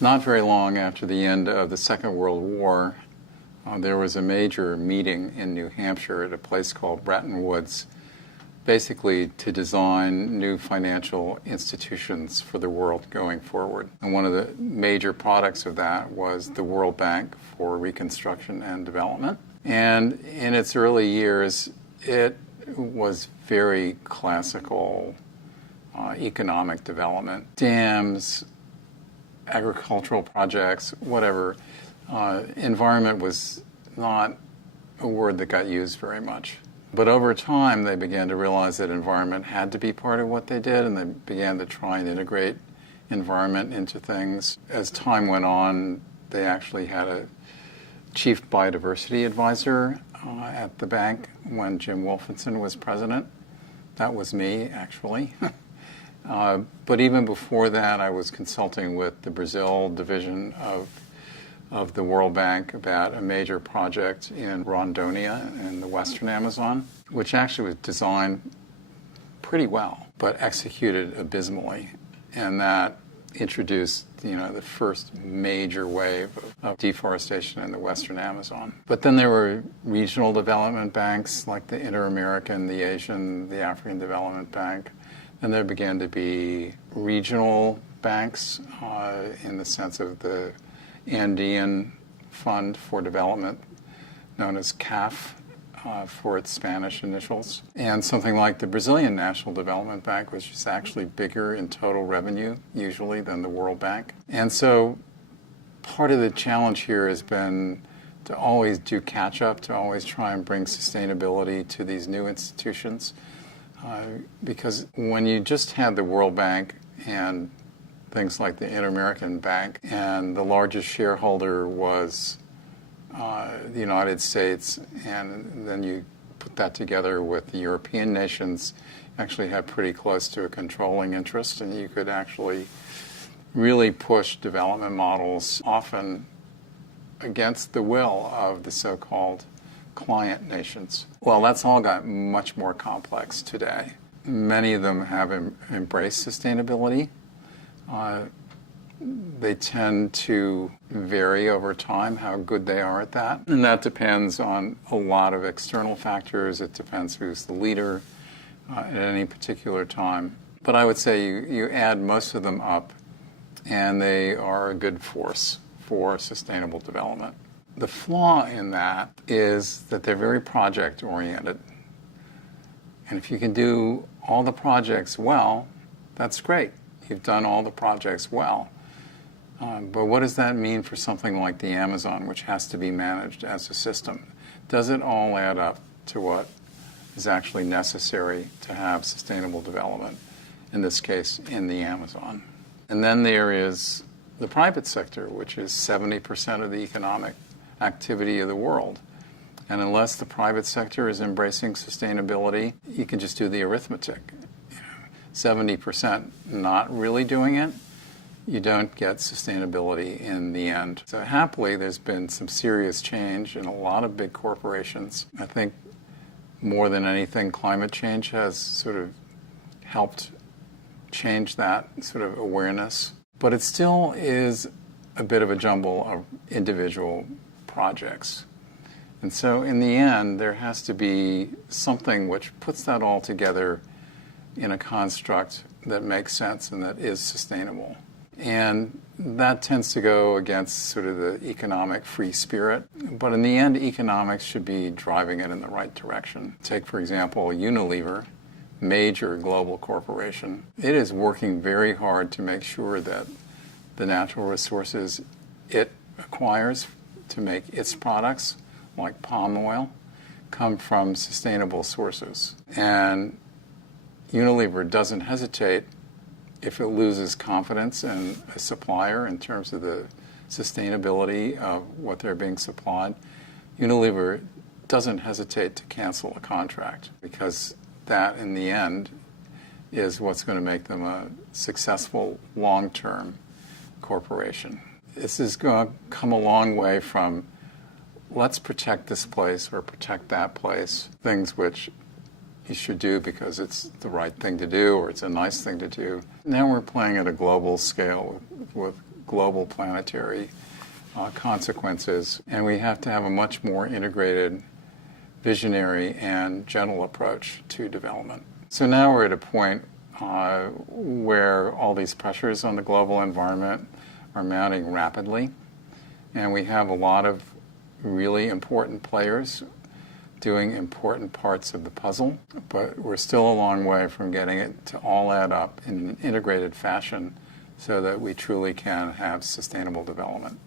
Not very long after the end of the Second World War, there was a major meeting in New Hampshire at a place called Bretton Woods, basically to design new financial institutions for the world going forward. And one of the major products of that was the World Bank for Reconstruction and Development. And in its early years, it was very classical economic development. Dams, agricultural projects, whatever. Environment was not a word that got used very much. But over time, they began to realize that environment had to be part of what they did, and they began to try and integrate environment into things. As time went on, they actually had a chief biodiversity advisor at the bank when Jim Wolfenson was president. That was me, actually. But even before that, I was consulting with the Brazil division of the World Bank about a major project in Rondônia in the western Amazon, which actually was designed pretty well, but executed abysmally. And that introduced, the first major wave of deforestation in the western Amazon. But then there were regional development banks like the Inter-American, the Asian, the African Development Bank. And there began to be regional banks in the sense of the Andean Fund for Development, known as CAF for its Spanish initials, and something like the Brazilian National Development Bank, which is actually bigger in total revenue usually than the World Bank. And so part of the challenge here has been to always do catch-up, to always try and bring sustainability to these new institutions. Because when you just had the World Bank and things like the Inter-American Bank, and the largest shareholder was the United States, and then you put that together with the European nations, actually had pretty close to a controlling interest, and you could actually really push development models often against the will of the so-called client nations. Well, that's all got much more complex today. Many of them have embraced sustainability. They tend to vary over time how good they are at that. And that depends on a lot of external factors. It depends who's the leader at any particular time. But I would say you add most of them up, and they are a good force for sustainable development. The flaw in that is that they're very project-oriented. And if you can do all the projects well, that's great. You've done all the projects well. But what does that mean for something like the Amazon, which has to be managed as a system? Does it all add up to what is actually necessary to have sustainable development, in this case, in the Amazon? And then there is the private sector, which is 70% of the economic activity of the world. And unless the private sector is embracing sustainability, you can just do the arithmetic. 70% not really doing it, you don't get sustainability in the end. So happily, there's been some serious change in a lot of big corporations. I think more than anything, climate change has sort of helped change that sort of awareness. But it still is a bit of a jumble of individual projects. And so in the end, there has to be something which puts that all together in a construct that makes sense and that is sustainable. And that tends to go against sort of the economic free spirit. But in the end, economics should be driving it in the right direction. Take, for example, Unilever, major global corporation. It is working very hard to make sure that the natural resources it acquires to make its products, like palm oil, come from sustainable sources. And Unilever doesn't hesitate if it loses confidence in a supplier in terms of the sustainability of what they're being supplied. Unilever doesn't hesitate to cancel a contract because that, in the end, is what's going to make them a successful long-term corporation. This is going to come a long way from let's protect this place or protect that place, things which you should do because it's the right thing to do or it's a nice thing to do. Now we're playing at a global scale with global planetary consequences, and we have to have a much more integrated, visionary, and gentle approach to development. So now we're at a point where all these pressures on the global environment are mounting rapidly, and we have a lot of really important players doing important parts of the puzzle, but we're still a long way from getting it to all add up in an integrated fashion so that we truly can have sustainable development.